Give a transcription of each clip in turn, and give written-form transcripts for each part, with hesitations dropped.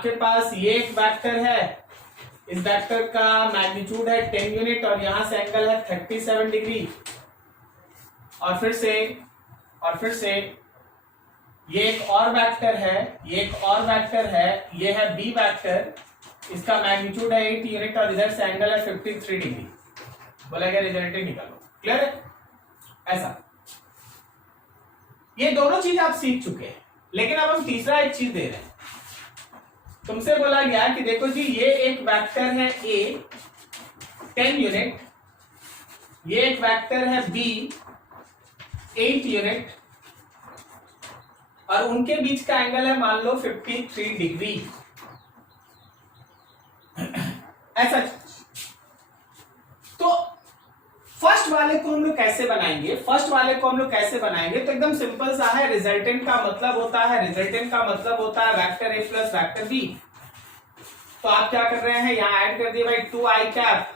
आपके पास ये एक वेक्टर है, इस वेक्टर का मैग्नीट्यूड है 10 यूनिट और यहां से एंगल है 37 डिग्री। और फिर से ये एक और वेक्टर है, ये है बी वेक्टर, इसका मैग्नीट्यूड है 8 यूनिट और इधर से एंगल है 53 डिग्री। बोला गया रिजल्टेंट निकालो। क्लियर है? ऐसा ये दोनों चीज आप सीख चुके हैं, लेकिन अब हम तीसरा एक चीज दे रहे हैं। तुमसे बोला गया कि देखो जी ये एक वेक्टर है ए 10 यूनिट, ये एक वेक्टर है बी 8 यूनिट और उनके बीच का एंगल है मान लो 53 डिग्री। ऐसा तो फर्स्ट वाले को हम लोग कैसे बनाएंगे? तो एकदम सिंपल सा है। रिजल्टेंट का मतलब होता है vector A plus vector B. तो आप क्या कर रहे हैं, यहां ऐड कर दिए भाई 2i cap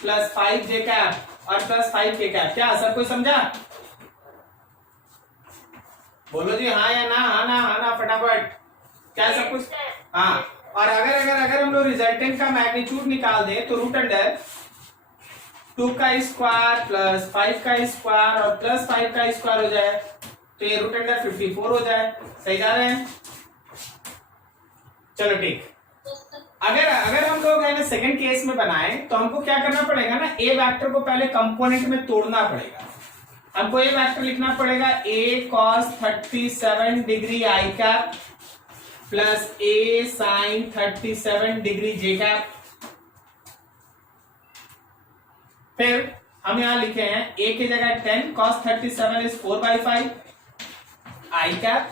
plus 5j cap और प्लस 5k कैप। क्या सब कोई समझा? बोलो जी हाँ या ना, हाँ ना फटाफट। क्या सब कुछ? हाँ। और अगर हम लोग रिजल्टेंट का मैग्नीट्यूड निकाल दें तो रूट अंडर 2 का स्क्वायर प्लस 5 का स्क्वायर और प्लस 5 का स्क्वायर हो जाए तो ये रूट अंडर 54 हो जाए। सही जा रहे हैं? चलो ठीक। अगर हम लोग है ना सेकंड केस में बनाएं तो हमको क्या करना पड़ेगा ना, ए वेक्टर को पहले कंपोनेंट में तोड़ना पड़ेगा। हमको ए वेक्टर लिखना पड़ेगा a cos 37 degree i cap plus a sin 37 degree j cap. फिर हम यहां लिखे हैं a की जगह 10 cos 37 इज 4/5 i कैप,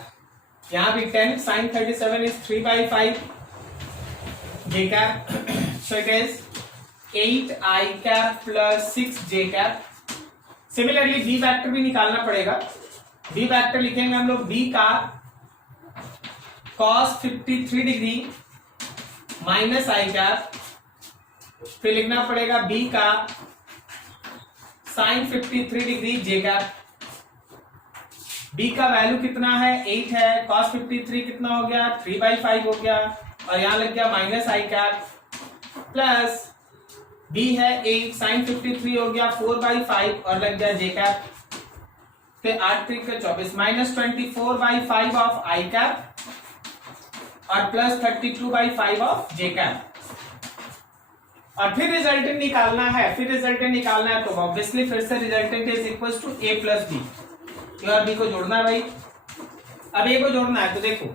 यहां भी 10 sin 37 इज 3/5 j cap. So it is 8i cap plus 6j cap. Similarly B vector भी निकालना पड़ेगा। बी वेक्टर लिखेंगे हम लोग बी का cos 53 डिग्री माइनस आई कैप, फिर लिखना पड़ेगा बी का sin 53 डिग्री जे कैप। बी का वैल्यू कितना है 8 है, cos 53 कितना हो गया 3/5 हो गया और यहां लग गया माइनस आई कैप प्लस बी है 8 sin 53 हो गया 4/5 और लग गया जे कैप। फिर 8 3 का 24 माइनस 24/5 ऑफ आई कैप और प्लस 32/5 ऑफ जे कैप। और फिर रिजल्टेंट निकालना है तो ऑब्वियसली फिर से resultant is equal to A plus B. A और बी को जोड़ना है भाई। अब ए को जोड़ना है तो देखो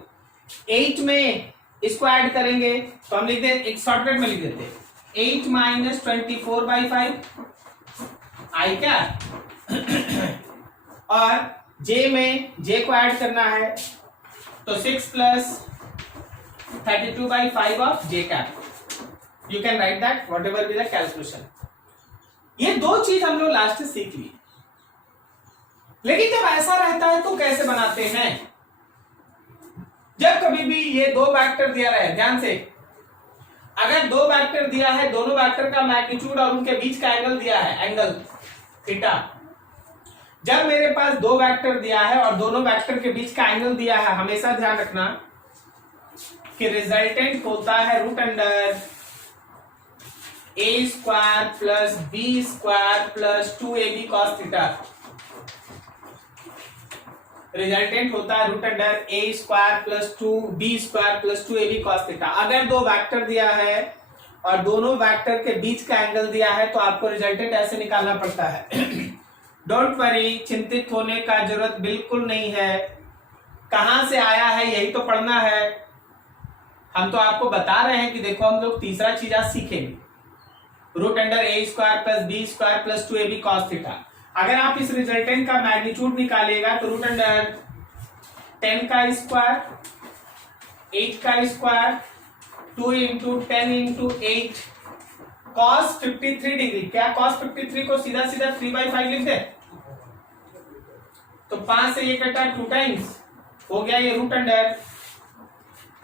8 में इसको ऐड करेंगे तो हम लिख दें, एक शॉर्टकट में लिख देते हैं 8 माइनस 24/5 आई क्या और जे में जे को ऐड करना है तो 6 plus 32/5 of J cap. You can write that what ever be the calculation. ये दो चीज हम लोग लास्ट में सीख लिए, लेकिन जब ऐसा रहता है तो कैसे बनाते हैं? जब कभी भी ये दो वेक्टर दिया रहे, ध्यान से, अगर दो वेक्टर दिया है, दोनों वेक्टर का मैग्नीट्यूड और उनके बीच का एंगल दिया है, एंगल थीटा। जब मेरे पास दो वेक्टर दिया है और दोनों वेक्टर के बीच का एंगल दिया है, हमेशा ध्यान रखना कि रिजल्टेंट होता है root under A square plus B square plus 2ab cos theta. Resultant होता है root under A square plus 2b square plus 2ab cos theta. अगर दो वेक्टर दिया है और दोनों वेक्टर के बीच का एंगल दिया है तो आपको रिजल्टेंट ऐसे निकालना पड़ता है। डोंट वरी, चिंतित होने का जरूरत बिल्कुल नहीं है। कहां से आया है यही तो पढ़ना है। हम तो आपको बता रहे हैं कि देखो हम लोग तीसरा चीज आज सीखेंगे, root under A square plus B square plus 2ab cos theta. अगर आप इस रिजल्टेंट का मैग्नीट्यूड निकालिएगा तो रूट अंडर 10 का स्क्वायर 8 का square 2 into 10 into 8 cos 53 degree. क्या cos 53 को सीधा सीधा 3/5 लिख दे तो 5 से ये कटा 2 टाइम्स हो गया ये रूट अंडर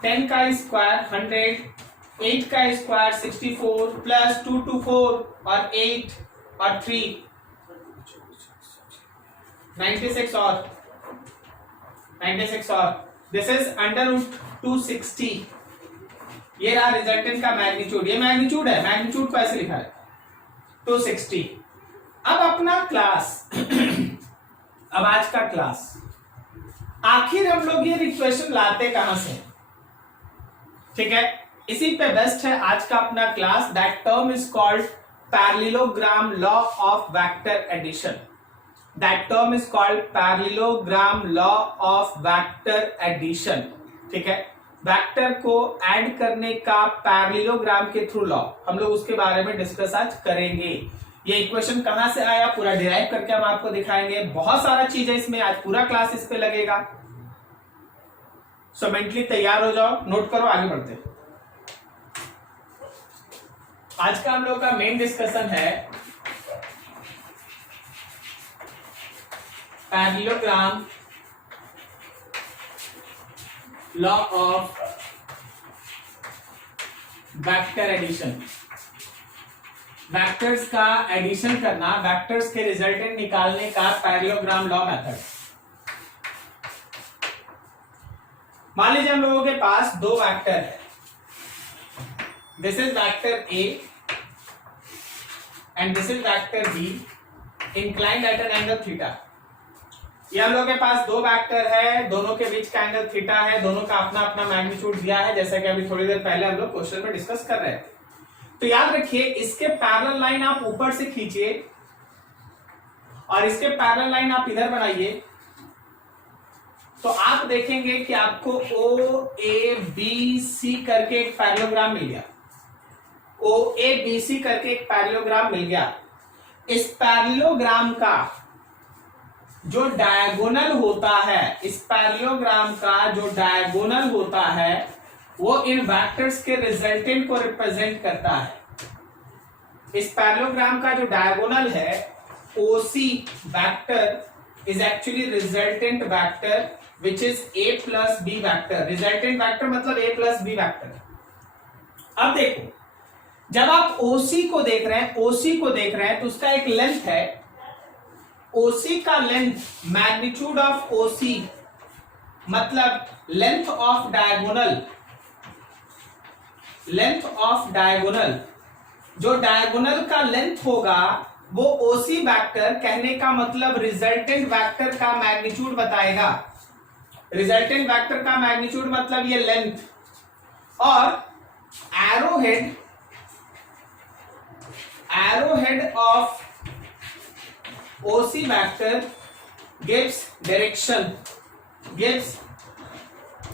10 का स्क्वायर 100 8 का स्क्वायर 64 प्लस 2 to 4 और 8 और 3 96 और दिस इज अंडर रूट 260 ये रहा रिजल्टेंट का मैग्नीट्यूड, ये मैग्नीट्यूड है, मैग्नीट्यूड को ऐसे लिखा है 260। अब अपना क्लास अब आज का क्लास, आखिर हम लोग ये इक्वेशन लाते कहां से, ठीक है, इसी पे बेस्ट है आज का अपना class. That term is called parallelogram law of vector addition. That term is called parallelogram law of vector addition, ठीक है, वेक्टर को ऐड करने का पैरेललोग्राम के थ्रू लॉ, हम लोग उसके बारे में डिस्कस आज करेंगे। ये इक्वेशन कहां से आया पूरा डिराइव करके हम आपको दिखाएंगे, बहुत सारा चीज है इसमें, आज पूरा क्लास इस पे लगेगा। सो मेंटली तैयार हो जाओ, नोट करो, आगे बढ़ते हैं। आज का हम लोग का मेन डिस्कशन है parallelogram law of vector addition. Vectors का एडिशन करना, वेक्टर्स के रिजल्टेंट निकालने का पैरेललोग्राम लॉ मेथड। मान लीजिए हम लोगों के पास दो वेक्टर है, this is vector A and this is vector B, inclined at an angle theta. ये हम लोगों के पास दो वेक्टर है, दोनों के बीच का एंगल थीटा है, दोनों का अपना अपना मैग्नीट्यूड दिया है, जैसा कि अभी थोड़ी देर पहले हम लोग क्वेश्चन में डिस्कस कर रहे थे। तो याद रखिए, इसके पैरेलल लाइन आप ऊपर से खींचिए और इसके पैरेलल लाइन आप इधर बनाइए, तो आप देखेंगे कि आपको ओ ए बी सी करके एक पैरेललोग्राम मिल गया। ओ ए बी सी करके एक पैरेललोग्राम मिल गया। इस पैरेललोग्राम का जो डायगोनल होता है, इस पैरेललोग्राम का जो डायगोनल होता है वो इन वेक्टर्स के रिजल्टेंट को रिप्रेजेंट करता है। इस पैरेललोग्राम का जो डायगोनल है OC vector is actually resultant vector which is A plus B vector. Resultant vector मतलब ए प्लस बी वेक्टर। अब देखो, जब आप ओसी को देख रहे हैं, ओसी को देख रहे हैं तो उसका एक लेंथ है, ओसी का लेंथ, मैग्नीट्यूड ऑफ ओसी मतलब length of diagonal, length of diagonal, जो डायगोनल का लेंथ होगा वो ओसी वेक्टर, कहने का मतलब रिजल्टेंट वेक्टर का मैग्नीट्यूड बताएगा। रिजल्टेंट वेक्टर का मैग्नीट्यूड मतलब ये लेंथ, और arrowhead, arrowhead of OC vector gives direction, gives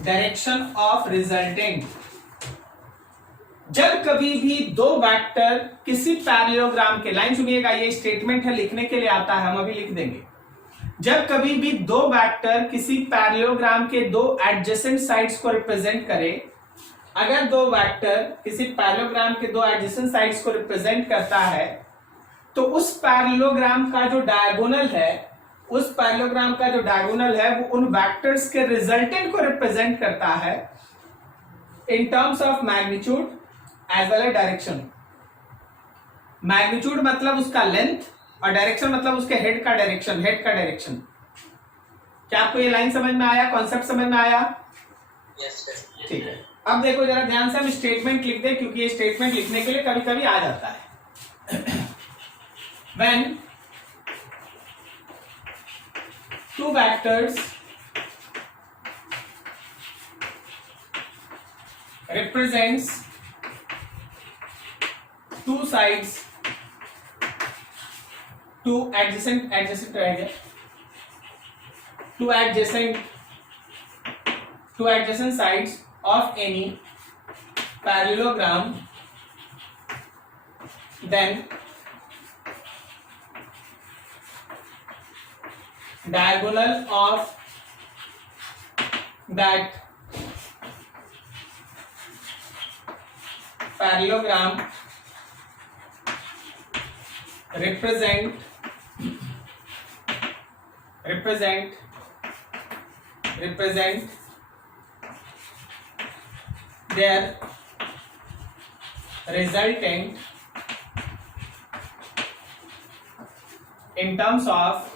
direction of resultant. जब कभी भी दो वेक्टर किसी पैरेललोग्राम के, लाइन सुनिएगा, ये स्टेटमेंट है, लिखने के लिए आता है, हम अभी लिख देंगे। जब कभी भी दो वेक्टर किसी पैरेललोग्राम के दो एडजेसेंट साइड्स को रिप्रेजेंट करे, अगर दो वेक्टर किसी पैरेललोग्राम के दो एडजेसेंट साइड्स को रिप्रेजेंट करता है, तो उस पैरेललोग्राम का जो डायगोनल है, उस पैरेललोग्राम का जो डायगोनल है वो उन वेक्टर्स के रिजल्टेंट को रिप्रेजेंट करता है in terms of magnitude as well as direction. Magnitude मतलब उसका लेंथ और डायरेक्शन मतलब उसके हेड का डायरेक्शन, हेड का डायरेक्शन। क्या आपको ये लाइन समझ में आया, कॉन्सेप्ट समझ में आया? ठीक है। अब देखो जरा ध्यान से, हम स्टेटमेंट लिख दें क्योंकि ये स्टेटमेंट लिखने के लिए कभी कभी आ जाता है। When two vectors represents two sides, two adjacent sides of any parallelogram, then diagonal of that parallelogram represent their resultant in terms of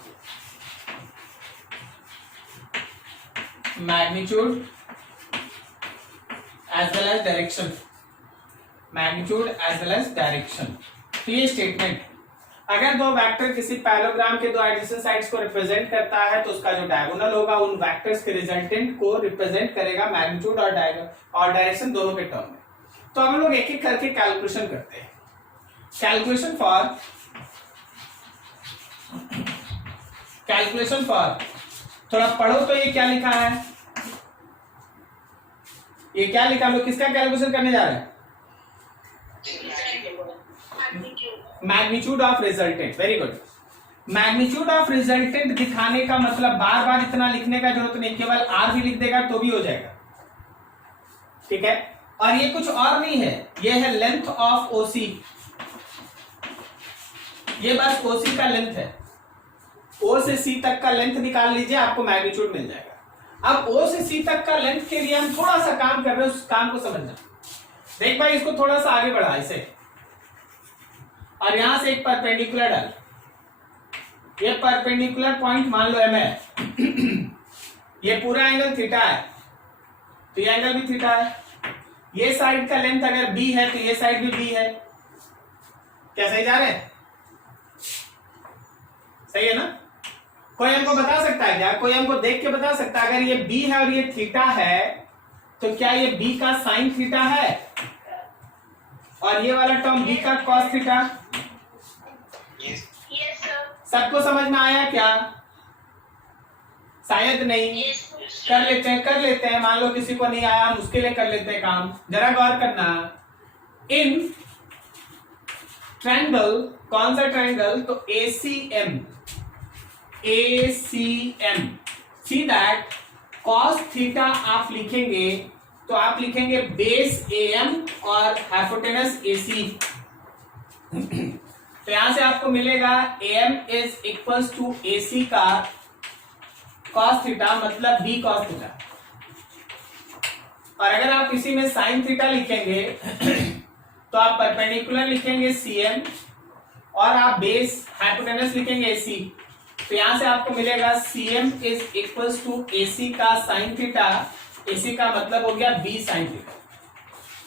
magnitude as well as direction। Magnitude as well as direction. तो ये statement, अगर दो vector किसी parallelogram के दो adjacent sides को represent करता है तो उसका जो डायगोनल होगा उन वेक्टर्स के रिजल्टेंट को रिप्रेजेंट करेगा मैग्नीट्यूड और डायरेक्शन दोनों के टर्म में। तो हम लोग एक एक करके कैलकुलेशन करते हैं। कैलकुलेशन फॉर थोड़ा पढ़ो तो ये क्या लिखा है, ये क्या लिखा, हम लोग किसका कैलकुलेशन करने जा रहे हैं? Magnitude of resultant. Very good. Magnitude of resultant दिखाने का मतलब बार बार इतना लिखने का जरूरत नहीं, केवल आर भी लिख देगा तो भी हो जाएगा, ठीक है। और ये कुछ और नहीं है, ये है लेंथ ऑफ ओसी, ये बस ओसी का लेंथ है। ओ से सी तक का लेंथ निकाल लीजिए, आपको मैग्नीट्यूड मिल जाएगा। अब ओ से सी तक का लेंथ के लिए हम थोड़ा सा काम कर रहे हैं, उस काम को समझना। देख भाई, इसको थोड़ा सा आगे बढ़ा इसे, और यहां से एक परपेंडिकुलर डाल, ये परपेंडिकुलर पॉइंट मान लो एम है, ये पूरा एंगल थीटा है, तो ये एंगल भी थीटा है। ये साइड का लेंथ अगर बी है तो ये साइड भी बी है। क्या सही जा रहे हैं? सही है ना? कोई हमको बता सकता है क्या? कोई हमको देख के बता सकता है, अगर ये बी है और ये थीटा है तो क्या ये बी का साइन थीटा है और ये वाला टर्म बी का कॉस थीटा? सबको समझ में आया क्या? शायद नहीं। कर लेते हैं, मान लो किसी को नहीं आया, हम उसके लिए कर लेते हैं काम। जरा गौर करना, इन ट्रायंगल, कौन सा ट्रायंगल? तो ACM, see that cos theta आप लिखेंगे तो आप लिखेंगे बेस AM और हाइपोटेनस AC। तो यहां से आपको मिलेगा AM is equals to AC का cos थीटा, मतलब B cos थीटा। और अगर आप इसी में sin थीटा लिखेंगे तो आप परपेंडिकुलर लिखेंगे CM और आप बेस हाइपोटेनस लिखेंगे AC। तो यहां से आपको मिलेगा CM is equals to AC का sin थीटा, AC का मतलब हो गया B sin थीटा।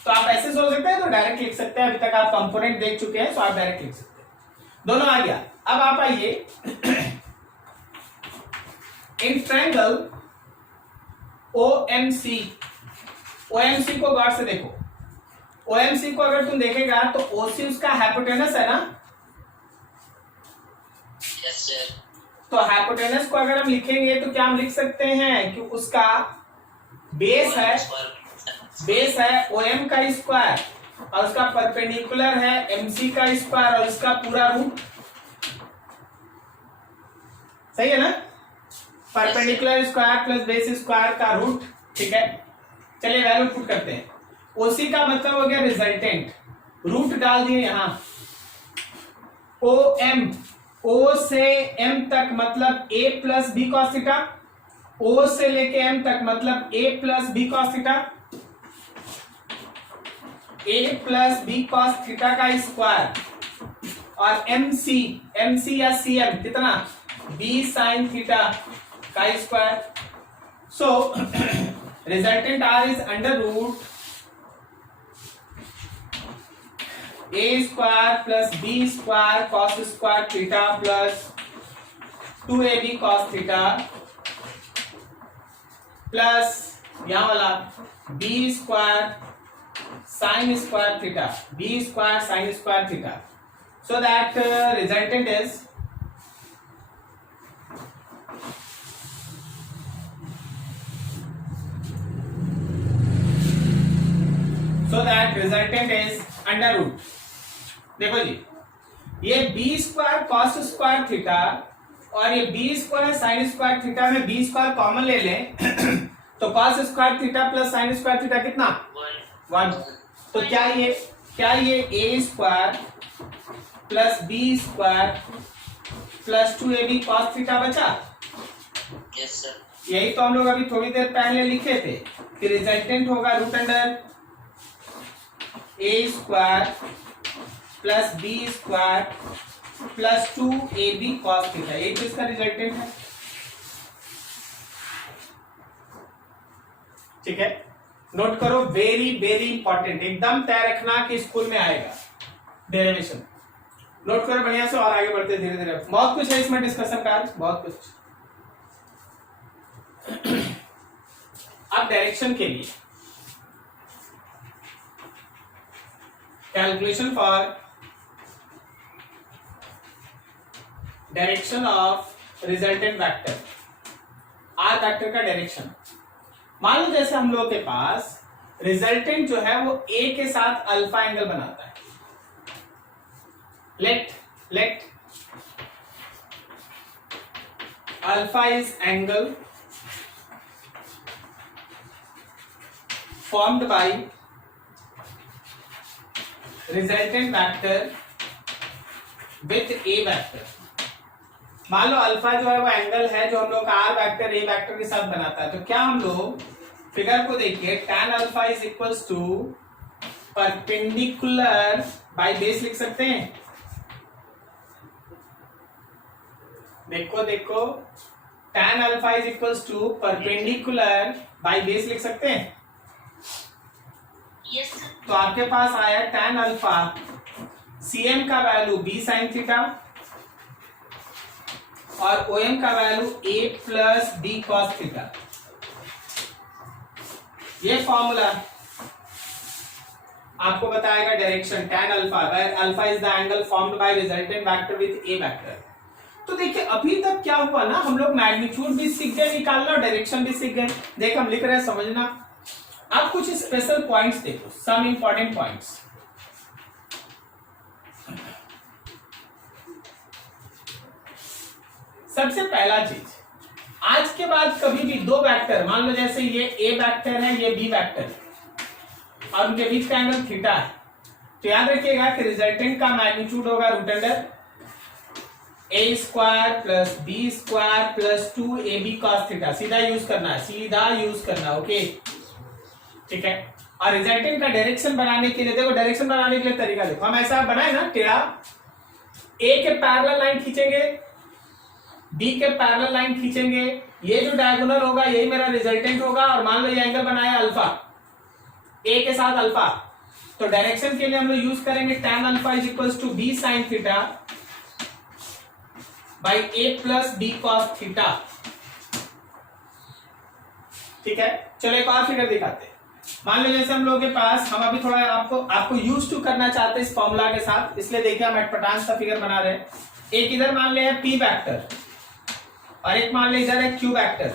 तो आप ऐसे सोच सकते हैं, तो डायरेक्ट लिख सकते हैं। अभी तक आप कंपोनेंट देख चुके हैं, तो आप डायरेक्ट लिख सकते हैं। दोनों आ गया। अब आप आइए, इन ट्रायंगल OMC, OMC को गौर से देखो। OMC को अगर तुम देखेगा तो OC उसका हाइपोटेनस है ना? Yes sir. तो हाइपोटेनस को अगर हम लिखेंगे तो क्या हम लिख सकते हैं कि उसका बेस है OM का स्क्वायर और उसका परपेंडिकुलर है MC का स्क्वायर और उसका पूरा रूट। सही है ना? Perpendicular square plus base square का रूट, ठीक है। चलिए वैल्यू पुट करते हैं। OC का मतलब हो गया रिजल्टेंट, रूट डाल दिए यहां। OM, O से M तक मतलब A plus B cos theta, O से लेके M तक मतलब A plus B cos theta, A plus B cos theta का स्क्वायर, और MC या CM कितना? B साइन थीटा का square. So resultant R is under root A square plus B square cos square theta plus 2AB cos theta plus यहां वाला B square sine square theta, B square sine square theta. So that resultant is under root. देखो जी, ये B square cos square theta और ये B square sine square theta में B square common ले लें तो cos square theta plus sine square theta कितना? 1। तो क्या ये A square plus B square plus 2AB cos theta बचा? Yes sir. यही तो हम लोग अभी थोड़ी देर पहले लिखे थे कि रिजल्टेंट होगा root under A square plus B square plus 2AB cos theta. ये तो इसका रिजल्टेंट है, ठीक है। नोट करो, वेरी वेरी इंपॉर्टेंट, एकदम तय रखना कि स्कूल में आएगा डेरिवेशन। नोट करो बढ़िया से और आगे बढ़ते धीरे धीरे। बहुत कुछ है इसमें डिस्कशन का, बहुत कुछ। अब डायरेक्शन के लिए calculation for direction of resultant vector, R vector का डायरेक्शन। मान लो जैसे हम लोग के पास रिजल्टेंट जो है वो ए के साथ अल्फा एंगल बनाता है। Let alpha is angle formed by resultant vector with a vector। मान लो अल्फा जो है वो एंगल है जो हम लोग का आर वेक्टर ए वेक्टर के साथ बनाता है। तो क्या हम लोग फिगर को देखिए, tan alpha is equals to perpendicular by base लिख सकते हैं। देखो tan alpha is equals to perpendicular by base लिख सकते हैं। Yes, sir. तो आपके पास आया tan अल्फा cm का वैल्यू b sin थीटा और om का value a plus b cos theta. ये फॉर्मूला आपको बताएगा direction tan alpha, where alpha is the angle formed by resultant vector with a vector. तो देखिए अभी तक क्या हुआ ना, हम लोग मैग्नीट्यूड भी सीख गए निकालना और डायरेक्शन भी सीख गए। देख हम लिख रहे हैं, समझना। अब कुछ स्पेशल पॉइंट्स देखो, सम इंपॉर्टेंट पॉइंट्स। सबसे पहला चीज, आज के बाद कभी भी दो वेक्टर, मान लो जैसे ये ए वेक्टर है, ये बी वेक्टर है और उनके बीच का एंगल थीटा है, तो याद रखिएगा कि रिजल्टेंट का मैग्नीट्यूड होगा root under A square plus B square plus 2ab cos theta. सीधा यूज करना, ओके ठीक है। और रिजल्टेंट का डायरेक्शन बनाने के लिए, देखो डायरेक्शन बनाने के लिए तरीका देखो, हम ऐसा बनाए ना, टेढ़ा ए के पैरेलल लाइन खींचेंगे, बी के पैरेलल लाइन खींचेंगे, ये जो डायगोनल होगा यही मेरा रिजल्टेंट होगा। और मान लो ये एंगल बनाया अल्फा, ए के साथ अल्फा, तो डायरेक्शन के लिए हम लोग यूज करेंगे tan alpha is equals to b sin theta by a plus b cos theta. ठीक है, चलो एक और फिगर दिखाते हैं। मान लो जैसे हम लोगों के पास, हम अभी थोड़ा आपको यूज टू करना चाहते हैं इस फॉर्मूला के साथ, इसलिए देखिए हम एटपटान सा फिगर बना रहे हैं। एक इधर मान ले p वेक्टर और एक मान ले इधर है q वेक्टर।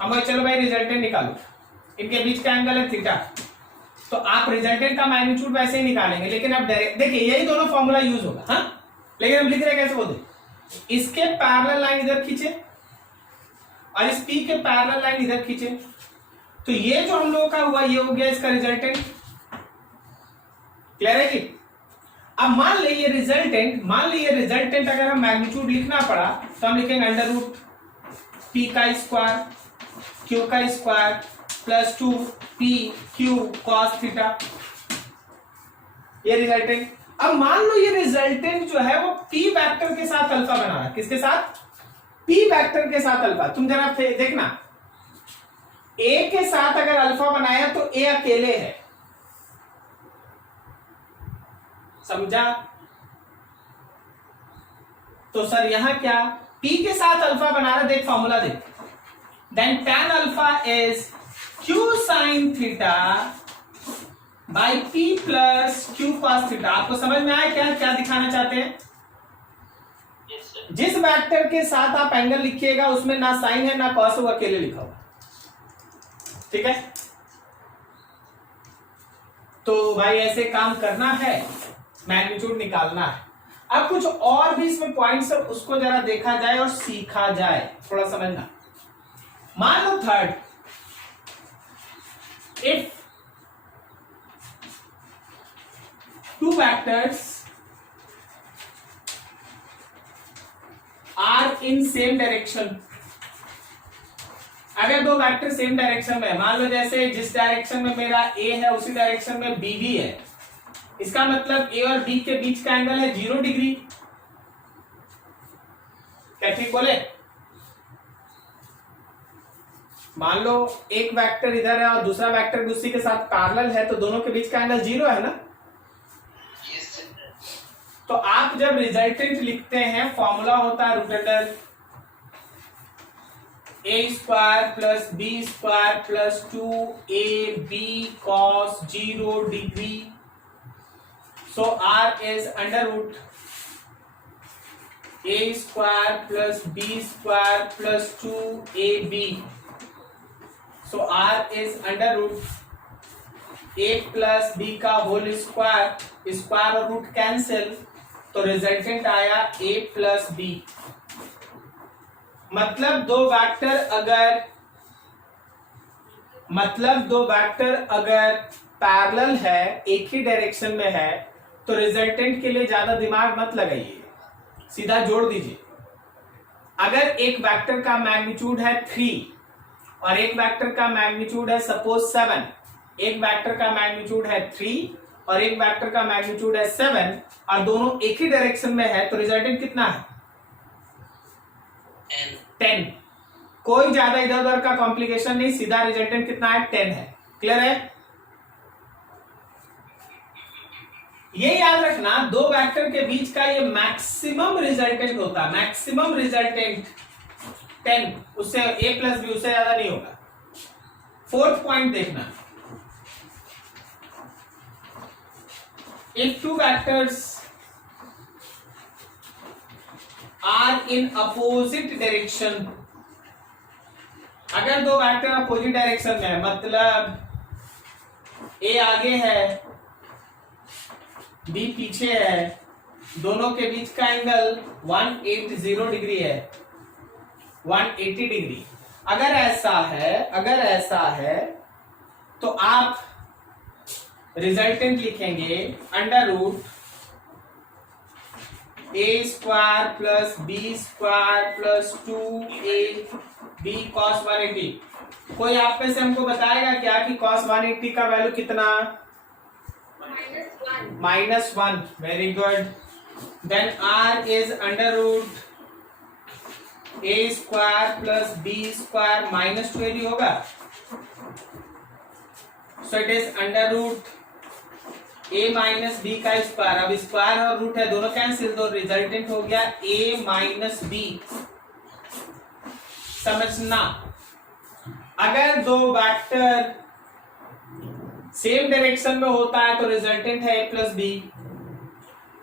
हम चलो भाई रिजल्टेंट निकालो, इनके बीच का एंगल है थीटा, तो आप रिजल्टेंट का मैग्नीट्यूड वैसे ही निकालेंगे, लेकिन अब देखिए यही दोनों फॉर्मूला यूज होगा, हाँ, लेकिन हम लिख रहे हैं कैसे बोलते, इसके पैरेलल लाइन इधर खींचे और इस p के पैरेलल लाइन इधर खींचे, तो ये जो हम लोगों का हुआ ये हो गया इसका रिजल्टेंट। क्लियर है जी? अब मान लीजिए रिजल्टेंट अगर हम मैग्नीट्यूड लिखना पड़ा तो हम लिखेंगे अंडर रूट p का स्क्वायर q का square plus 2p q cos theta, ये रिजल्टेंट। अब मान लो ये रिजल्टेंट जो है वो p वेक्टर के साथ अल्फा बना रहा है, किसके साथ, p वेक्टर के साथ अल्फा। तुम जरा देखना, a के साथ अगर अल्फा बनाया तो a अकेले है, समझा? तो सर यहां क्या, p के साथ अल्फा बना रहा, देख फॉर्मूला देख, then tan alpha is q sin theta by p plus q cos theta. आपको समझ में आया क्या दिखाना चाहते हैं? Yes, sir. जिस वेक्टर के साथ आप एंगल लिखिएगा उसमें ना साइन है ना कॉस, वो अकेले लिखा हुआ, ठीक है। तो भाई ऐसे काम करना है, मैग्नीट्यूड निकालना है। अब कुछ और भी इसमें पॉइंट्स है, उसको जरा देखा जाए और सीखा जाए, थोड़ा समझना। मान लो third, if two vectors are in same direction, अगर दो वेक्टर सेम डायरेक्शन में, मान लो जैसे जिस डायरेक्शन में मेरा a है उसी डायरेक्शन में b भी है, इसका मतलब a और b के बीच का एंगल है 0 डिग्री। क्या ठीक बोले? मान लो एक वेक्टर इधर है और दूसरा वेक्टर भी उसी के साथ पैरेलल है, तो दोनों के बीच का एंगल 0 है ना। Yes, sir. तो आप जब रिजल्टेंट लिखते हैं फॉर्मूला होता है root under A square plus B square plus 2ab cos 0 degree. So R is under root A square plus B square plus 2ab। So R is under root A plus B का whole square, square और root cancel, तो resultant आया a plus B. मतलब दो vector अगर parallel है, एक ही direction में है, तो रिजल्टेंट के लिए ज्यादा दिमाग मत लगाइए, सीधा जोड़ दीजिए। अगर एक वेक्टर का मैग्नीट्यूड है 3 और एक वेक्टर का मैग्नीट्यूड है सपोज 7, एक वेक्टर का मैग्नीट्यूड है 3 और एक वेक्टर का मैग्नीट्यूड है 7 और दोनों एक ही डायरेक्शन में है, तो रिजल्टेंट कितना है? 10। कोई ज्यादा इधर उधर का कॉम्प्लिकेशन नहीं, सीधा रिजल्टेंट कितना है? 10 है। क्लियर है? ये याद रखना, दो वेक्टर के बीच का ये मैक्सिमम रिजल्टेंट होता है, मैक्सिमम रिजल्टेंट 10, उससे a प्लस बी, उससे ज्यादा नहीं होगा। फोर्थ पॉइंट देखना, if two vectors are in opposite direction, अगर दो वेक्टर अपोजिट डायरेक्शन में है, मतलब a आगे है b पीछे है, दोनों के बीच का एंगल 180 डिग्री है, 180 डिग्री। अगर ऐसा है तो आप रिजल्टेंट लिखेंगे under root A square plus B square plus 2ab cos 180। कोई आप में से हमको बताएगा क्या कि cos 180 का वैल्यू कितना? -1। Very good. Then r is under root A square plus B square -2ab होगा। So it is under root a minus B का स्क्वायर। अब स्क्वायर और रूट है, दोनों कैंसिल, तो रिजल्टेंट हो गया a माइनस बी। समझना, अगर दो वेक्टर सेम डायरेक्शन में होता है तो रिजल्टेंट है a प्लस बी।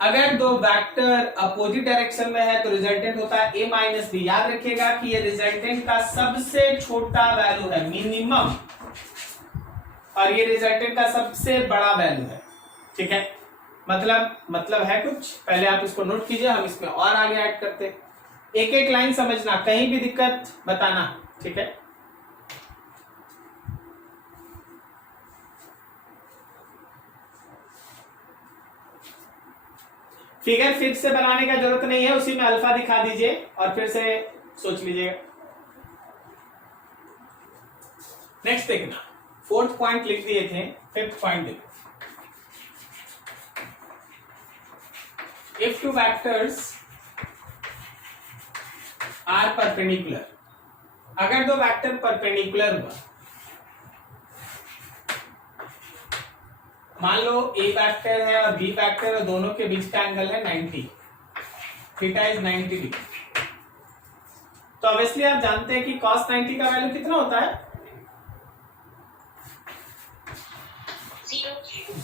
अगर दो वेक्टर अपोजिट डायरेक्शन में है तो रिजल्टेंट होता है a माइनस बी। याद रखिएगा कि ये रिजल्टेंट का सबसे छोटा वैल्यू है, मिनिमम, और ये रिजल्टेंट का सबसे बड़ा वैल्यू है। ठीक है? मतलब है कुछ, पहले आप इसको नोट कीजिए, हम इसमें और आगे ऐड करते। एक एक लाइन समझना, कहीं भी दिक्कत बताना। ठीक है? फिगर फिर से बनाने का जरूरत नहीं है, उसी में अल्फा दिखा दीजिए और फिर से सोच लीजिएगा। नेक्स्ट देखना, फोर्थ पॉइंट लिख दिए थे, फिफ्थ पॉइंट देखो। If two vectors are perpendicular, अगर दो वेक्टर परपेंडिकुलर हुआ, मान लो ए वेक्टर है और बी वेक्टर है, दोनों के बीच का एंगल है 90, थीटा इज 90 डिग्री। तो ऑब्वियसली आप जानते हैं कि cos 90 का वैल्यू कितना होता है?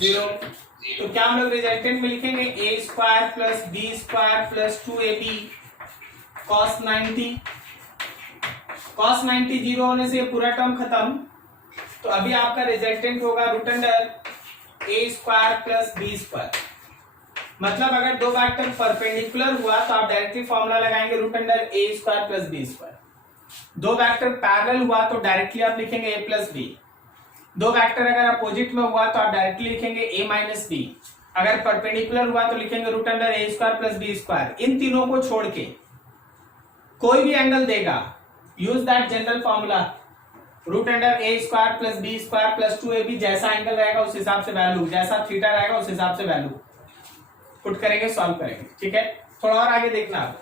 0। तो क्या हम लोग रिजल्टेंट में लिखेंगे A square plus B square plus 2ab cos 90। cos 90 0 होने से पूरा टर्म खत्म, तो अभी आपका रिजल्टेंट होगा root under A square plus B square. मतलब अगर दो वेक्टर परपेंडिकुलर हुआ तो आप डायरेक्टली फॉर्मूला लगाएंगे root under A square plus B square. दो वेक्टर पैरेलल हुआ तो डायरेक्टली आप लिखेंगे ए प्लस बी। दो वेक्टर अगर अपोजिट में हुआ तो आप डायरेक्टली लिखेंगे a माइनस बी। अगर परपेंडिकुलर हुआ तो लिखेंगे root under A square plus B square. इन तीनों को छोड़ के कोई भी एंगल देगा, use that general formula, root under A square plus B square plus 2ab। जैसा एंगल रहेगा उस हिसाब से वैल्यू, जैसा थीटा रहेगा उस हिसाब से वैल्यू पुट करेंगे, सॉल्व करेंगे। ठीक है? थोड़ा और आगे देखना,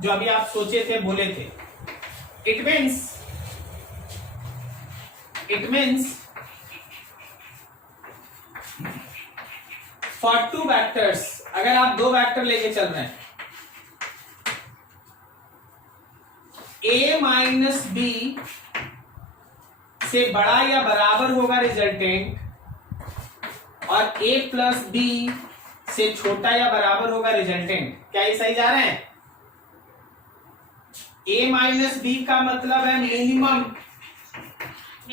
जो अभी आप सोचे थे, बोले थे। It means it means for two vectors, अगर आप दो वेक्टर लेके चल रहे हैं, a माइनस बी से बड़ा या बराबर होगा रिजल्टेंट, और a प्लस बी से छोटा या बराबर होगा रिजल्टेंट। क्या ये सही जा रहे हैं? a माइनस बी का मतलब है मिनिमम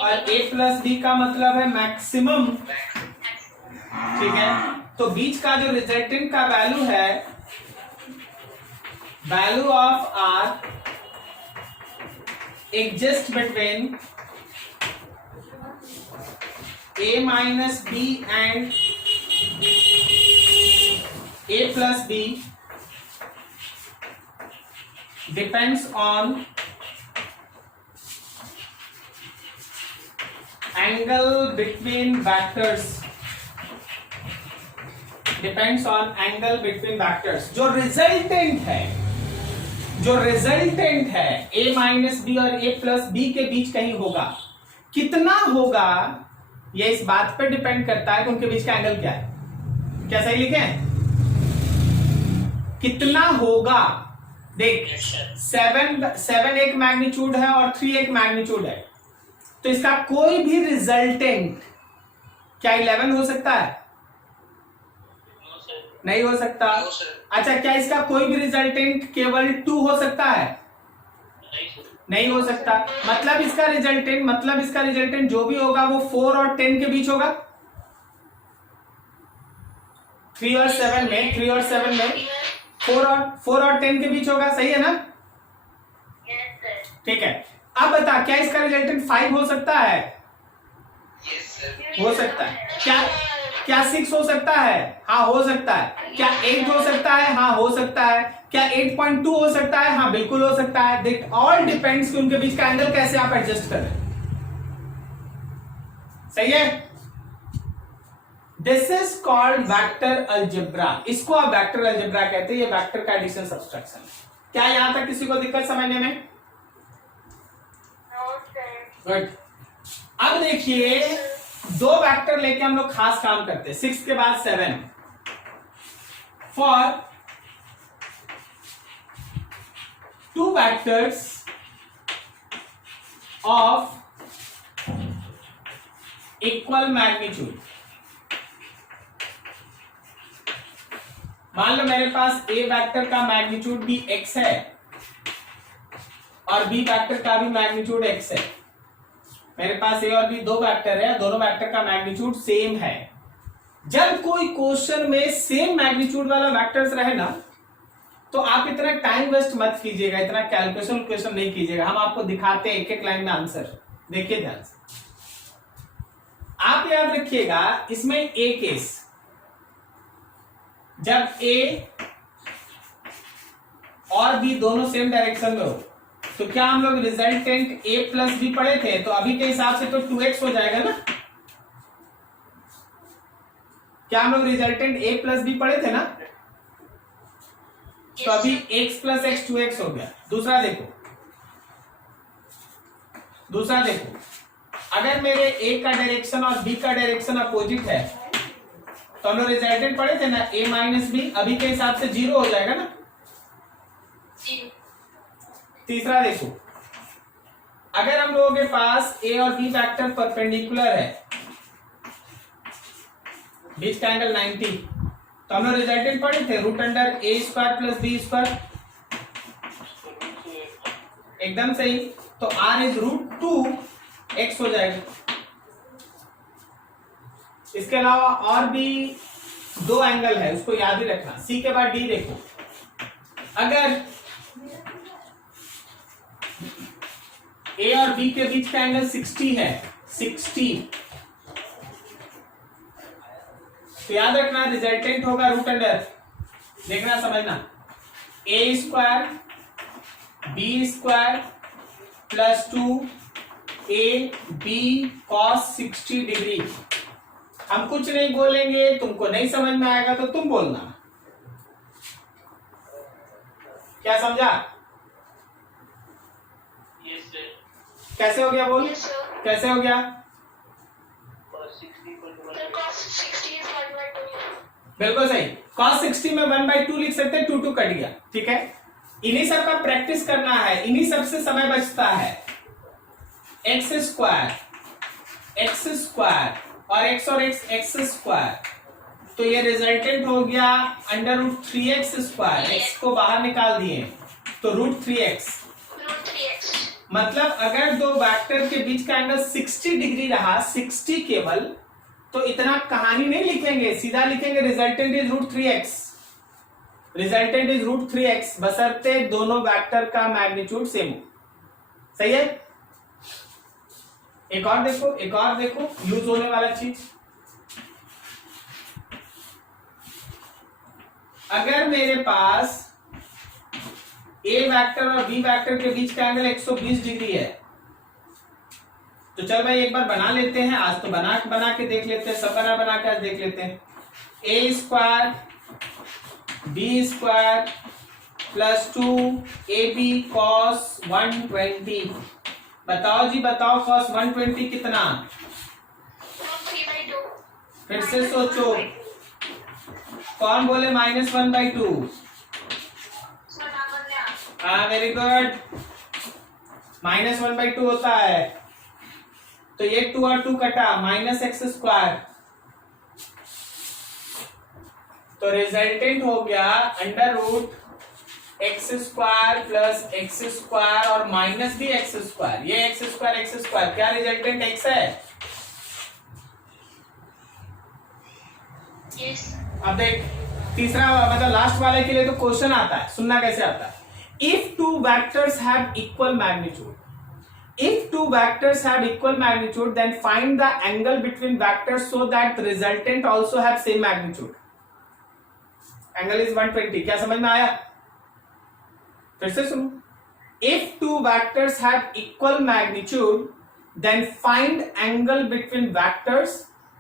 और a प्लस बी का मतलब है मैक्सिमम। ठीक है, तो बीच का जो रिजल्टेंट का वैल्यू है, value of R exist between a minus b and a plus b depends on angle between vectors, depends on angle between vectors। जो रिजल्टेंट है a माइनस बी और a प्लस बी के बीच कहीं होगा, कितना होगा ये इस बात पर डिपेंड करता है कि उनके बीच का एंगल क्या है। क्या सही लिखे? कितना होगा? देख, 7 एक मैग्नीट्यूड है और 3 एक मैग्नीट्यूड है, तो इसका कोई भी रिजल्टेंट क्या 11 हो सकता है? नहीं हो सकता। अच्छा, क्या इसका कोई भी रिजल्टेंट केवल 2 हो सकता है? नहीं हो सकता। मतलब इसका रिजल्टेंट जो भी होगा वो 4 और 10 के बीच होगा। 3 और 7 में 4 और 10 के बीच होगा। सही है ना? ठीक है, अब बता, क्या इसका रिजल्टेंट 5 हो सकता है? हो सकता है। क्या 6 हो सकता है? हाँ हो सकता है। क्या 8 हो सकता है? हाँ हो सकता है। क्या 8.2 हो सकता है? हाँ बिल्कुल हो सकता है। देख, ऑल डिपेंड्स कि उनके बीच का एंगल कैसे आप एडजस्ट कर रहे हैं। सही है? This is called vector algebra. इसको आप वेक्टर अलजेब्रा कहते हैं। ये वेक्टर का एडिशन सब्सट्रैक्शन। क्या यहां तक किसी को दिक्कत समझने में? गुड। अब देखिए, दो वेक्टर लेके हम लोग खास काम करते हैं। 6 के बाद 7 for two vectors of equal magnitude. मान लो मेरे पास ए वेक्टर का मैग्नीट्यूड भी x है और बी वेक्टर का भी मैग्नीट्यूड x है। मेरे पास ए और बी दो वेक्टर है, दोनों वेक्टर का मैग्नीट्यूड सेम है। जब कोई क्वेश्चन में सेम मैग्नीट्यूड वाला वेक्टर्स रहे ना, तो आप इतना टाइम वेस्ट मत कीजिएगा, इतना कैलकुलेशन नहीं कीजिएगा। हम आपको दिखाते हैं एक एक लाइन में आंसर। देखिए ध्यान से, आप याद रखिएगा, इसमें ए केस, जब ए और बी दोनों सेम डायरेक्शन में हो, तो क्या हम लोग रिजल्टेंट a प्लस बी पढ़े थे? तो अभी के हिसाब से तो 2x हो जाएगा ना। क्या हम लोग रिजल्टेंट a प्लस बी पढ़े थे ना? तो अभी x प्लस एक्स 2x हो गया। दूसरा देखो, अगर मेरे a का डायरेक्शन और b का डायरेक्शन अपोजिट है, तो हम लोग रिजल्टेंट पढ़े थे ना, a माइनस बी, अभी के हिसाब से 0 हो जाएगा ना। तीसरा देखो, अगर हम लोगों के पास a और b वेक्टर परपेंडिकुलर है, बीच का एंगल 90, तो हम लोग रिजल्टेंट पढ़े थे √a² प्लस b²। एकदम सही। तो r इज √2x हो जाएगा। इसके अलावा और भी दो एंगल है, उसको याद ही रखना। c के बाद d देखो, अगर a और b के बीच का एंगल 60 है, 60, तो याद रखना रिजल्टेंट होगा √, देखना समझना, a² b² plus 2ab cos 60 degree. हम कुछ नहीं बोलेंगे, तुमको नहीं समझ में आएगा तो तुम बोलना। क्या समझा? कैसे हो गया? बोल, कैसे हो गया? बिल्कुल सही। cos 60 में 1/2 लिख सकते हैं, 2 कट गया, ठीक है। इन्हीं सब का प्रैक्टिस करना है, इन्हीं सब से समय बचता है। एक्स स्क्वायर और एक्स एक्स स्क्वायर, तो ये रिजल्टेंट हो गया √3x²। एक्स को बाहर निकाल दिए तो √3x। मतलब अगर दो वेक्टर के बीच का एंगल 60 डिग्री रहा, 60 केवल, तो इतना कहानी नहीं लिखेंगे, सीधा लिखेंगे resultant is √3x। Resultant is √3x बशर्ते दोनों वेक्टर का मैग्नीट्यूड सेम हो। सही है। एक और देखो यूज होने वाला चीज। अगर मेरे पास ए वेक्टर और बी वेक्टर के बीच का एंगल 120 डिग्री है, तो चल भाई एक बार बना लेते हैं। आज तो बना के देख लेते हैं, सब बना के आज देख लेते हैं। a² b² + 2ab cos 120। बताओ जी बताओ, cos 120 कितना? फिर से सोचो, कौन बोले -1/2? हाँ वेरी गुड, -1/2 होता है। तो ये 2 और 2 कटा, -x²। तो रिजल्टेंट हो गया √x² + x² और माइनस भी x²। ये x², क्या रिजल्टेंट x है? yes. अब देख, तीसरा मतलब लास्ट वाले के लिए तो क्वेश्चन आता है, सुनना कैसे आता है। If two vectors have equal magnitude, then find the angle between vectors so that the resultant also have same magnitude. Angle is 120। क्या समझ में आया? फिर से सुनो। If two vectors have equal magnitude, then find angle between vectors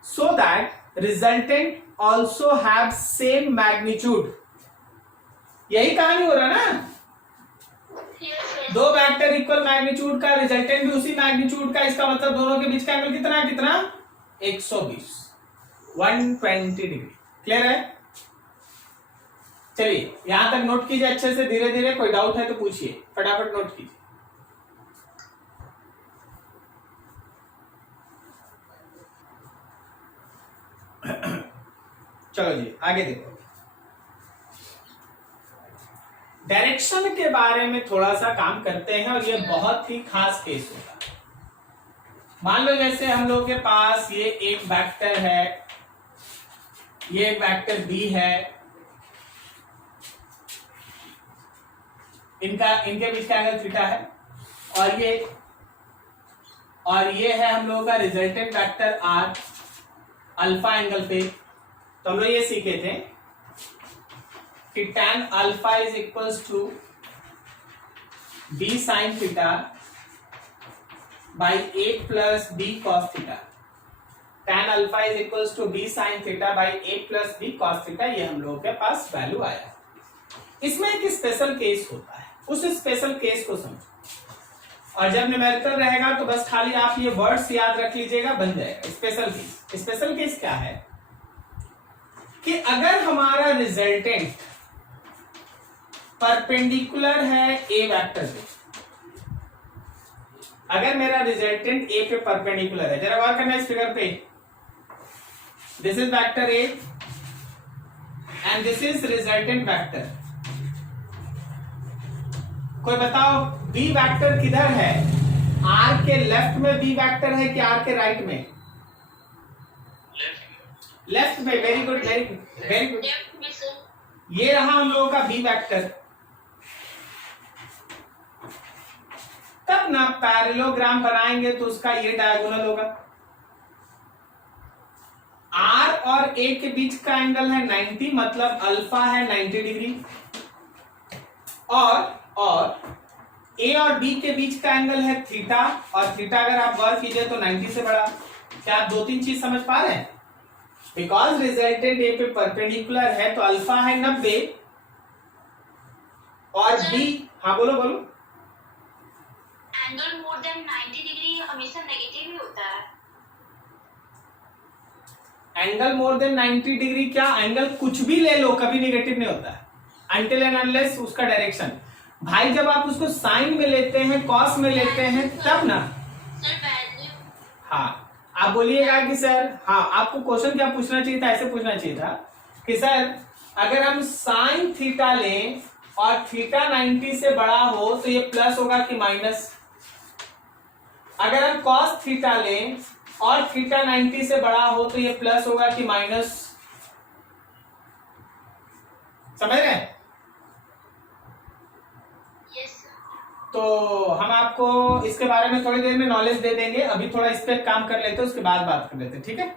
so that resultant also have same magnitude। यही कहानी हो रहा ना। दो वेक्टर इक्वल मैग्नीट्यूड का, रिजल्टेंट भी उसी मैग्नीट्यूड का, इसका मतलब दोनों के बीच का एंगल कितना 120 डिग्री। क्लियर है? चलिए यहां तक नोट कीजिए अच्छे से, धीरे धीरे। कोई डाउट है तो पूछिए, फटाफट नोट कीजिए। चलो जी आगे देखो। डायरेक्शन के बारे में थोड़ा सा काम करते हैं, और ये बहुत ही खास केस होगा। मान लो जैसे हम लोग के पास ये एक वेक्टर है, ये एक वेक्टर बी है, इनके बीच का एंगल थीटा है, और ये है हम लोगों का resultant vector R alpha angle पे। तो हम लोग ये सीखे थे कि tan alpha is equals to b sin theta by a plus b cos theta. tan alpha is equals to b sin theta by a plus b cos theta. ये हम लोगों के पास वैल्यू आया। इसमें एक स्पेशल केस होता है, उस स्पेशल केस को समझो। और जब न्यूमेरिकल रहेगा तो बस खाली आप ये वर्ड्स याद रख लीजिएगा, बन जाएगा स्पेशल केस। स्पेशल केस क्या है कि अगर हमारा रिजल्टेंट परपेंडिकुलर है ए वेक्टर पे, अगर मेरा रिजल्टेंट ए पे परपेंडिकुलर है, जरा गौर करना इस फिगर पे। This is vector A and this is resultant vector. कोई बताओ बी वेक्टर किधर है? आर के लेफ्ट में बी वेक्टर है कि आर के राइट में? लेफ्ट में। Very good very good very good. ये रहा हम लोगों का बी वेक्टर। तब ना पैरेललोग्राम बनाएंगे तो उसका ये डायगोनल होगा। आर और ए के बीच का एंगल है 90, मतलब अल्फा है 90 डिग्री। और ए और बी के बीच का एंगल है थीटा, और थीटा अगर आप गौर कीजिए तो 90 से बड़ा। क्या आप दो तीन चीज समझ पा रहे हैं? बिकॉज रिजल्टेंट ए पे परपेंडिकुलर है तो अल्फा है 90 और बी, हाँ बोलो बोलो। एंगल मोर देन 90 डिग्री हमेशा नेगेटिव ही होता है। एंगल मोर देन 90 डिग्री, क्या एंगल कुछ भी ले लो कभी नेगेटिव नहीं होता है, अनटिल एंड अनलेस उसका डायरेक्शन। भाई जब आप उसको साइन में लेते हैं, कॉस में लेते हैं, तब ना। हाँ, आप बोलिएगा कि सर, हाँ आपको क्वेश्चन क्या पूछना चाहिए था, ऐसे पूछना चाहिए था कि सर अगर हम साइन थीटा लें और थीटा 90 से बड़ा हो तो ये प्लस होगा कि माइनस, अगर हम कॉस थीटा लें और थीटा 90 से बड़ा हो तो ये प्लस होगा कि माइनस, समझ रहे हैं? तो हम आपको इसके बारे में थोड़ी देर में नॉलेज दे देंगे, अभी थोड़ा इस पे काम कर लेते हैं, उसके बाद बात कर लेते हैं, ठीक है?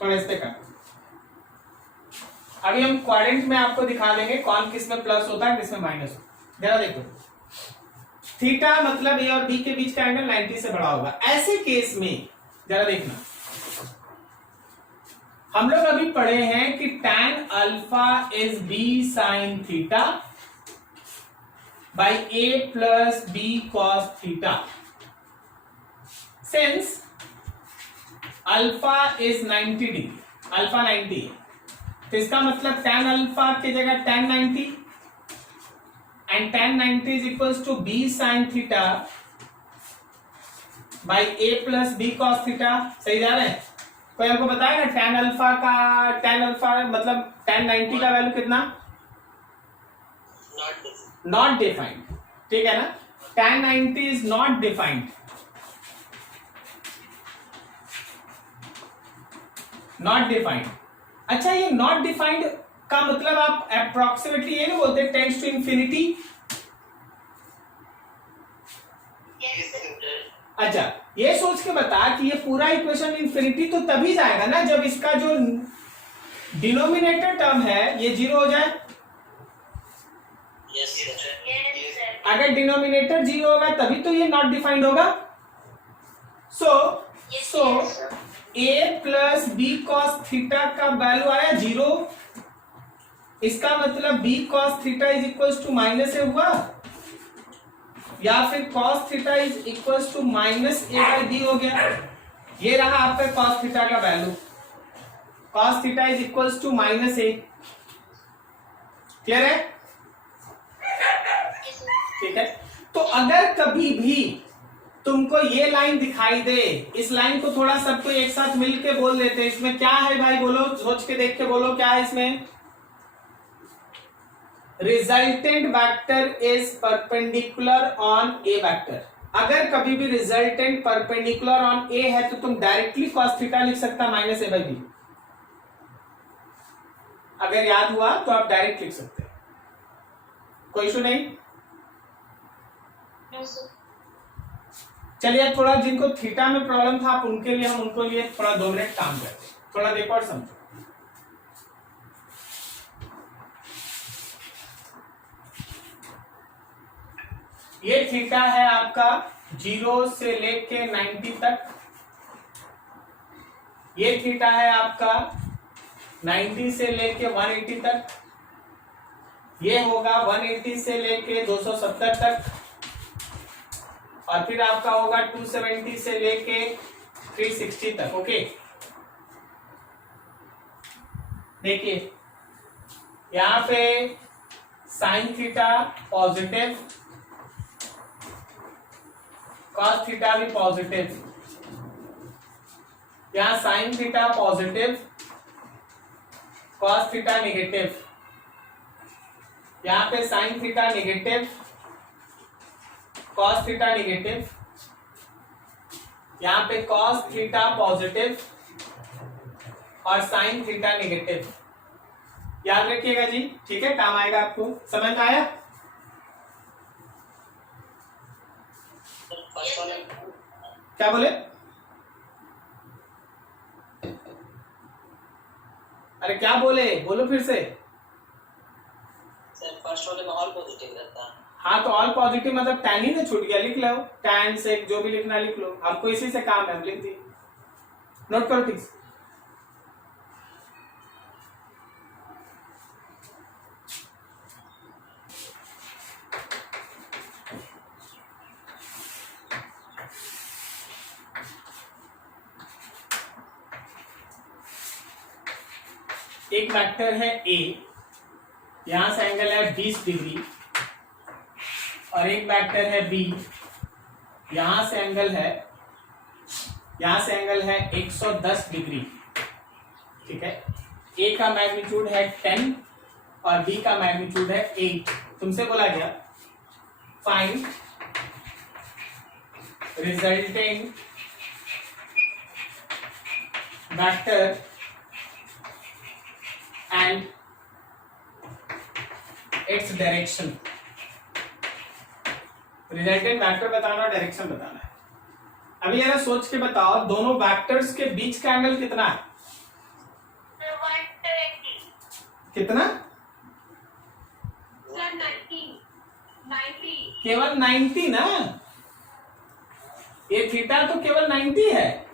थोड़ा इस पे कर, अभी हम क्वाड्रेंट में आपको दिखा देंगे कौन किस में प्लस होता है किस में माइनस होता है। जरा देखो, थीटा मतलब ए और बी के बीच का एंगल 90 से बड़ा होगा, ऐसे केस में जरा देखना, हम लोग अभी पढ़े हैं कि tan alpha is B sine theta by a plus b cos theta, since alpha is 90 degree, alpha 90 है, तो इसका मतलब tan अल्फा की जगह tan 90 and tan 90 is equals to b sin theta by a plus b cos theta। सही जा रहे हैं? कोई हमको बताएगा tan अल्फा का, tan अल्फा मतलब tan 90 का वैल्यू कितना? नॉट डिफाइंड, ठीक है ना? tan 90 is not defined, not defined. अच्छा, ये नॉट डिफाइंड का मतलब आप अप्रोक्सीमेटली ये नहीं बोलते टेंड्स टू इंफिनिटी? अच्छा, ये सोच के बता कि ये पूरा इक्वेशन इंफिनिटी तो तभी जाएगा ना जब इसका जो डिनोमिनेटर टर्म है ये जीरो हो जाए। Yes, sir. अगर डिनोमिनेटर जीरो होगा तभी तो ये नॉट डिफाइंड होगा। So A plus B cos theta का वैल्यू आया जीरो, इसका मतलब B cos theta is equal to minus A हुआ, या फिर cos theta is equal to minus A by B हो गया। ये रहा आपका कॉस थीटा का value, cos theta is equal to minus A. Clear है? ठीक है, तो अगर कभी भी तुमको ये लाइन दिखाई दे, इस लाइन को थोड़ा सबको एक साथ मिलके बोल देते हैं, इसमें क्या है भाई, बोलो, सोच के देख के बोलो क्या है इसमें? Resultant vector is perpendicular on A vector. अगर कभी भी रिजल्टेंट परपेंडिकुलर ऑन ए है तो तुम डायरेक्टली कॉस थीटा लिख सकता माइनस ए बाई बी। अगर याद हुआ तो आप डायरेक्ट लिख सकते हैं, कोई इशू नहीं। चलिए, थोड़ा जिनको थीटा में प्रॉब्लम था आप उनके लिए, हम उनको लिए थोड़ा 2 मिनट काम करते हैं, थोड़ा देखो और समझो। ये थीटा है आपका 0 से लेके 90 तक, ये थीटा है आपका 90 से लेके 180 तक, ये होगा 180 से लेके 270 तक, और फिर आपका होगा 270 से लेके 360 तक। ओके, देखिए यहां पे sine theta positive, cos theta भी पॉजिटिव, यहां sine theta positive, cos theta negative, यहां पे sine theta negative, cos theta negative, यहां पे कॉस थीटा पॉजिटिव और साइन थीटा नेगेटिव। याद रखिएगा जी, ठीक है, काम आएगा आपको। समझ में आया? क्या बोले? अरे क्या बोले, बोलो फिर से। सर फर्स्ट वाले में ऑल पॉजिटिव रहता है। हाँ, तो ऑल पॉजिटिव मतलब tan ही ना छूट गया, लिख लो, tan से जो भी लिखना लिख लो, हमको इसी से काम है, हम लिख दिए। नोट करो ठीक से। एक वेक्टर है ए, यहां से एंगल है 20 डिग्री, और एक वेक्टर है बी, यहां से एंगल है 110 डिग्री। ठीक है, ए का मैग्नीट्यूड है 10 और बी का मैग्नीट्यूड है 8। तुमसे बोला गया find resulting vector and its direction. Resultant vector बताना और डायरेक्शन बताना है। अभी जरा सोच के बताओ, दोनों वेक्टर्स के बीच का एंगल कितना है? कितना? 90। केवल 90 ना, ये थीटा तो केवल 90 है।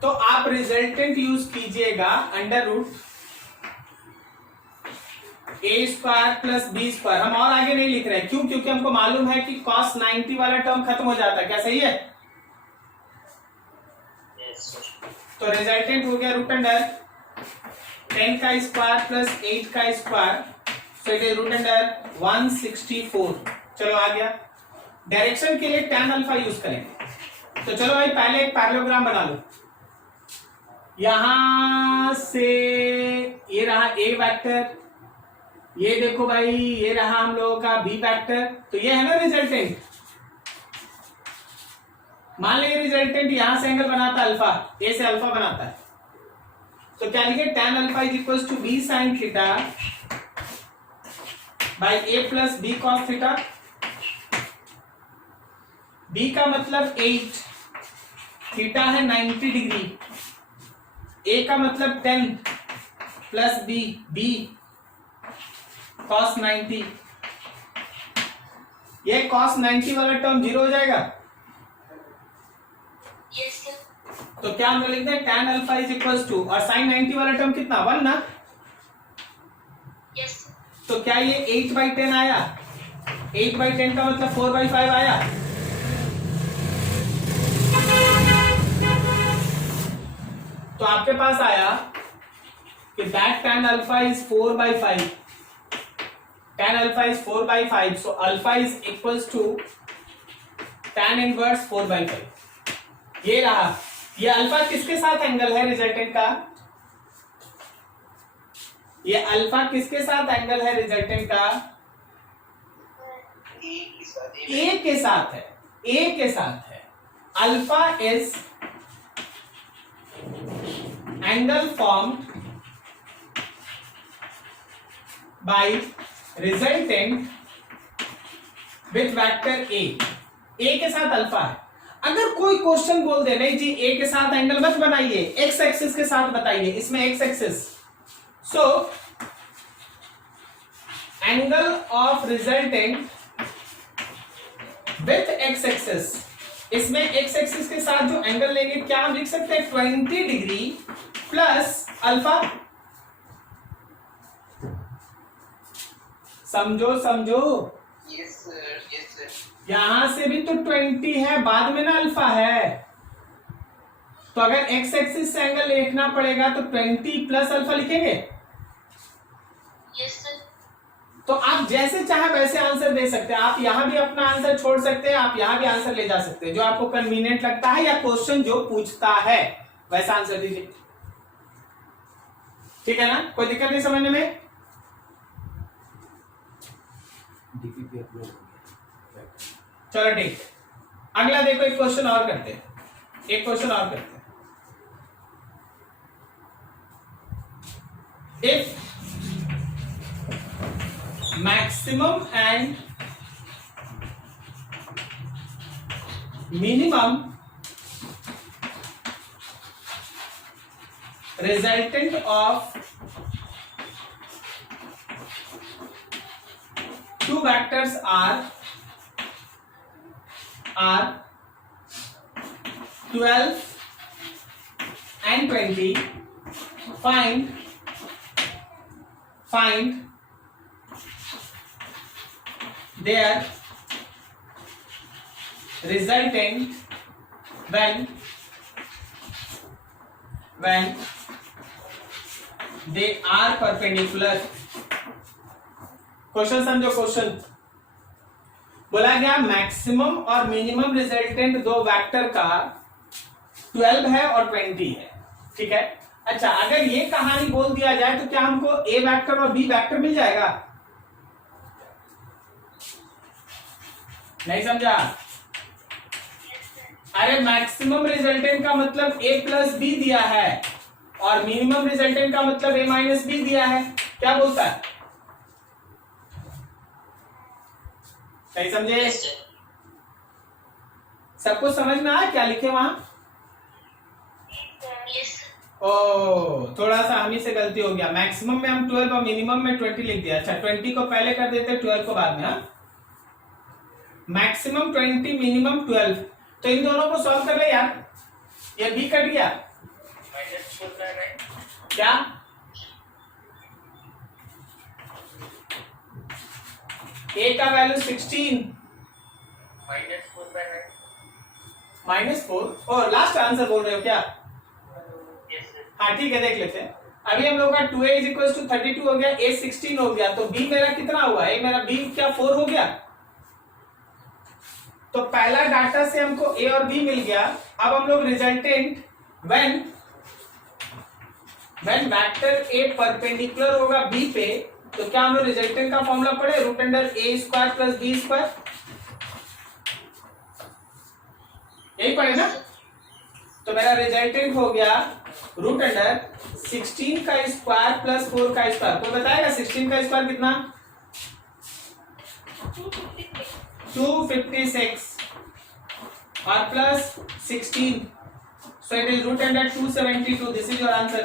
तो आप रिजल्टेंट यूज कीजिएगा under root A square plus B square. हम और आगे नहीं लिख रहे हैं, क्यों? क्योंकि हमको मालूम है कि cos 90 वाला टर्म खत्म हो जाता है। क्या सही है? तो रिजल्टेंट हो गया रूट अंडर 10 का स्क्वायर प्लस 8 का square, so it is root under 164। चलो आ गया। डायरेक्शन के लिए tan अल्फा यूज करेंगे। तो चलो भाई पहले एक पैरेललोग्राम बना लो। यहां से ये रहा ए वेक्टर, ये देखो भाई ये रहा हम लोगों का बी वेक्टर। तो ये है ना रिजल्टेंट। मान लीजिए रिजल्टेंट यहां से एंगल बनाता है अल्फा, ए से अल्फा बनाता है, तो क्या लिखे? tan alpha is equal to B sine theta by A plus B cos theta. बी का मतलब 8, थीटा है 90 डिग्री, ए का मतलब 10 प्लस बी, बी cos 90। ये cos 90 वाला टर्म 0 हो जाएगा। Yes, sir. तो क्या हम लिखते हैं tan alpha is equal to, और sin 90 वाला टर्म कितना? 1 ना। Yes. तो क्या ये 8/10 आया? 8/10 का मतलब 4/5 आया। तो आपके पास आया कि that tan alpha is 4/5। tan alpha is 4/5, so alpha is equals to tan inverse 4/5। ये रहा। ये अल्फा किसके साथ एंगल है रिजल्टेंट का? ये अल्फा किसके साथ एंगल है रिजल्टेंट का? ए के साथ है, ए के साथ है। Alpha is angle formed by resultant with vector A. A के साथ अल्फा है। अगर कोई क्वेश्चन बोल दे नहीं जी ए के साथ एंगल मत बनाइए, एक्स एक्सिस के साथ बताइए, इसमें x axis, so angle of resultant with x axis, इसमें एक्स एक्सिस के साथ जो एंगल लेंगे क्या हम लिख सकते हैं? 20 डिग्री प्लस अल्फा। समझो समझो। Yes sir, yes sir. यहां से भी तो 20 है, बाद में ना अल्फा है। तो अगर एक्स एक्सिस से एंगल लिखना पड़ेगा तो 20 प्लस अल्फा लिखेंगे। Yes, sir. तो आप जैसे चाहे वैसे आंसर दे सकते हैं। आप यहां भी अपना आंसर छोड़ सकते हैं, आप यहां भी आंसर ले जा सकते हैं, जो आपको कन्वीनियंट लगता है या क्वेश्चन जो पूछता है वैसा आंसर दीजिए। ठीक है ना? कोई दिक्कत नहीं समझने में? चलो ठीक। अगला देखो, एक क्वेश्चन और करते हैं, एक क्वेश्चन और करते हैं। If maximum and minimum resultant of two vectors are 12 and 20. Find their resultant when they are perpendicular. Question समझो, क्वेश्चन बोला गया मैक्सिमम और मिनिमम रिजल्टेंट दो वेक्टर का 12 है और 20 है, ठीक है। अच्छा, अगर ये कहानी बोल दिया जाए तो क्या हमको ए वेक्टर और बी वेक्टर मिल जाएगा? नहीं समझा? अरे मैक्सिमम रिजल्टेंट का मतलब ए प्लस बी दिया है और मिनिमम रिजल्टेंट का मतलब ए माइनस बी दिया है। क्या बोलता है? सही समझे? Yes, sir. सबको समझ में आया क्या लिखे वहां? Yes. ओ, थोड़ा सा हम ही से गलती हो गया। मैक्सिमम में हम 12 और मिनिमम में 20 लिख दिया। अच्छा, 20 को पहले कर देते, 12 को बाद में। हाँ, मैक्सिमम 20, मिनिमम 12। तो इन दोनों को सॉल्व कर ले यार। ये बी कट गया क्या? ए का वैल्यू 16 -4 और लास्ट आंसर बोल रहे हो क्या? हाँ ठीक है, देख लेते हैं। अभी हम लोग का 2a = 32 हो गया, a 16 हो गया, तो b मेरा कितना हुआ? a मेरा b क्या 4 हो गया? तो पहला डाटा से हमको a और b मिल गया। अब हम लोग resultant when vector a perpendicular होगा b पे, तो क्या हम लोग रिजल्टेंट का फॉर्मूला पढ़े? √a² + b²। यही पढ़े ना? तो मेरा रिजल्टेंट हो गया √16 का स्क्वायर प्लस 4 का स्क्वायर। कोई बताएगा 16 का स्क्वायर कितना? 256 और plus 16, so it is √272। This is your answer.